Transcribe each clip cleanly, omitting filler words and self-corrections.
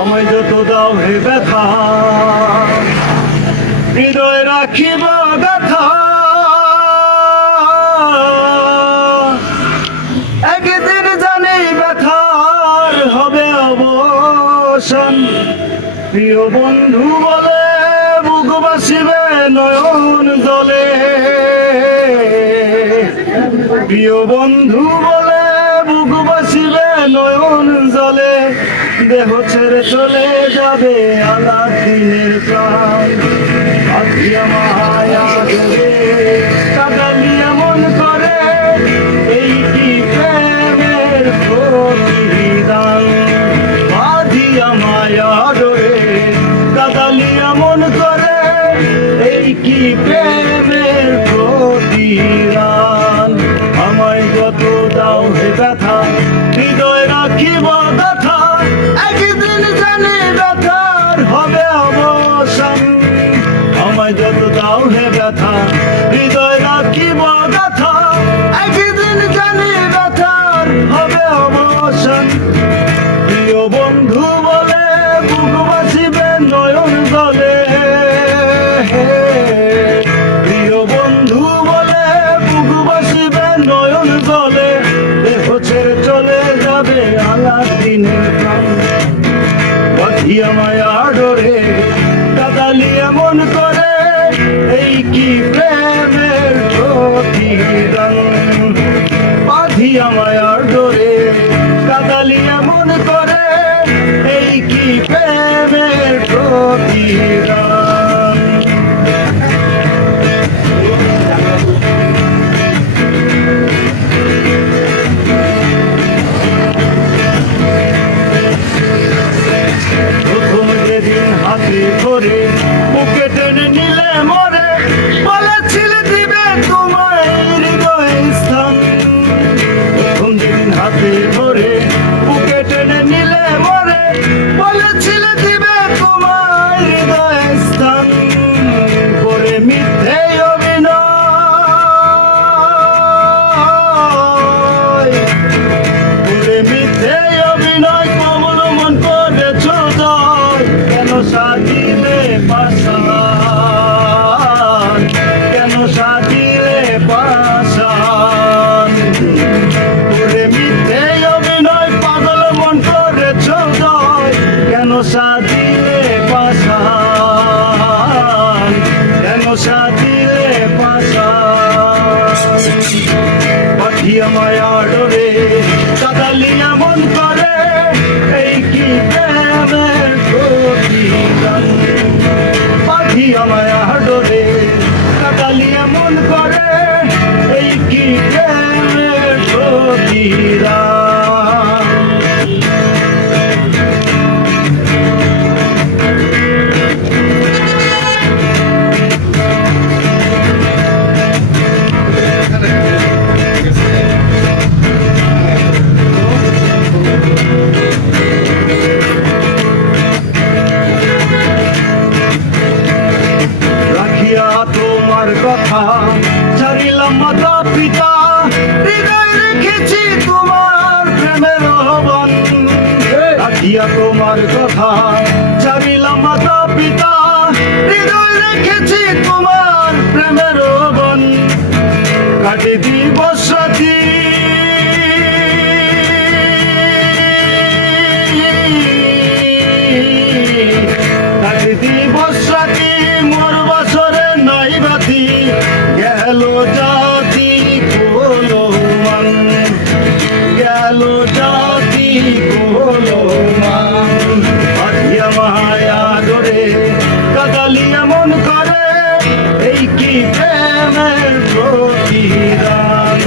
আমায় যত দাও হে ব্যথা, হৃদয় রাখিব ব্যথা। একদিন জানি ব্যথার হবে অবসান। প্রিয় বন্ধু বলে বুক বাসিবে নয়ন জলে। প্রিয় বন্ধু বলে বুক বাসিবে নয়ন জলে। দেহ ছেড়ে চলে যাবে আলাদিনের প্রাণ। আধিয়া মায়া দেবে কাদালি এমন করে, এই কি প্রেমের প্রতিদান। আধিয়া মায়া ডোরে কাদালি এমন করে, এই কি প্রেমের প্রতিদান। আমায় যত দাও হে ব্যথা, হৃদয় রাখিব ব্যথা। একদিন জানি ব্যথার হবে অবসান। আমায় যত দাও হে ব্যথা, হৃদয় রাখিব ব্যথা। একদিন জানি ব্যথার হবে অবসান। প্রিয় বন্ধু বলে বুক বাসিবে নয়ন জলে। প্রিয় বন্ধু বলে বুক বাসিবে নয়ন জলে। দেহ ছেড়ে চলে যাবে আলাদিনের প্রাণ। বাঁধিয়া মায়া ডোরে কাদালি এমন করে, এই কি প্রেমের প্রতিদান। বাঁধিয়া মায়ার ডোরে কাদালি এমন করে, এই কি প্রেমের প্রতিদান। প্রথম যেদিন হাতে ধরে বুকে টেনে নিলে মরে, বলেছিলে দিবে তোমার হৃদয়ে স্থান। প্রথম যেদিন হাতে ধরে বুকে টেনে নিলে মরে, বলেছিলে দিবে তোমার হৃদয়ে স্থান। করে মিথ্যে অভিনয়, করে মিথ্যে অভিনয় কমল মন করেছ জয়। কেন সাজিলে পাষাণ, কেন সাজিলে পাষাণ। করে মিথ্যে অভিনয় পাগল মন করেছ জয়। কেন সাজিলে পাষাণ, কেন সাজিলে পাষাণ। পাঠিয়া মায়া ডোরে কাদালি এমন করে, এই কি প্রেমের প্রতিদান। পাঠিয়া মায়া ডোরে কাদালি এমন করে, এই কি প্রেমের প্রতিদান। রাখিয়া তোমার কথা ছাড়িলাম মাতা পিতা, হৃদয় রেখেছি তোমার প্রেমের আহ্বান। রাখিয়া তোমার কথা ছাড়িলাম মাতা পিতা, হৃদয় রেখেছি তোমার প্রেমের আহ্বান। কাটে দিবস রাতি কাটে দিবস রাতি, মোর বছরে নাই বাতি। গেল জাতি কোলো মান, গেল জাতি কোলো মান। পাঠিয়া মায়া ডোরে কাদালি এমন করে, এই কি প্রেমের প্রতিদান।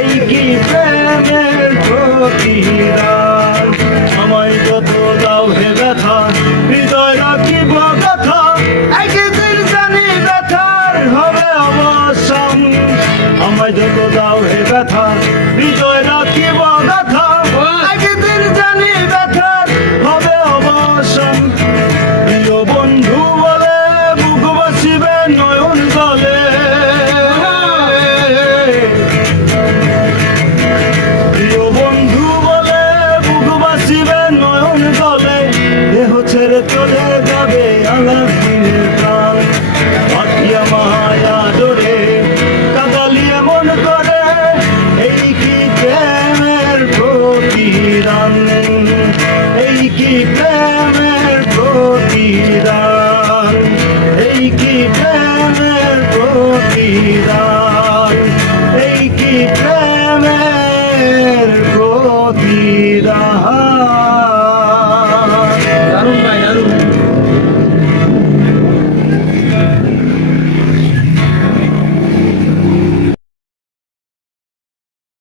এই কি প্রেমের প্রতিদান। আমায় যত দাও হে ব্যথা, হৃদয় রাখিব ব্যথা। একদিন জানি ব্যথার হবে অবসান। আমায় যত দাও হে ব্যথা, হৃদয় রাখিব ব্যথা।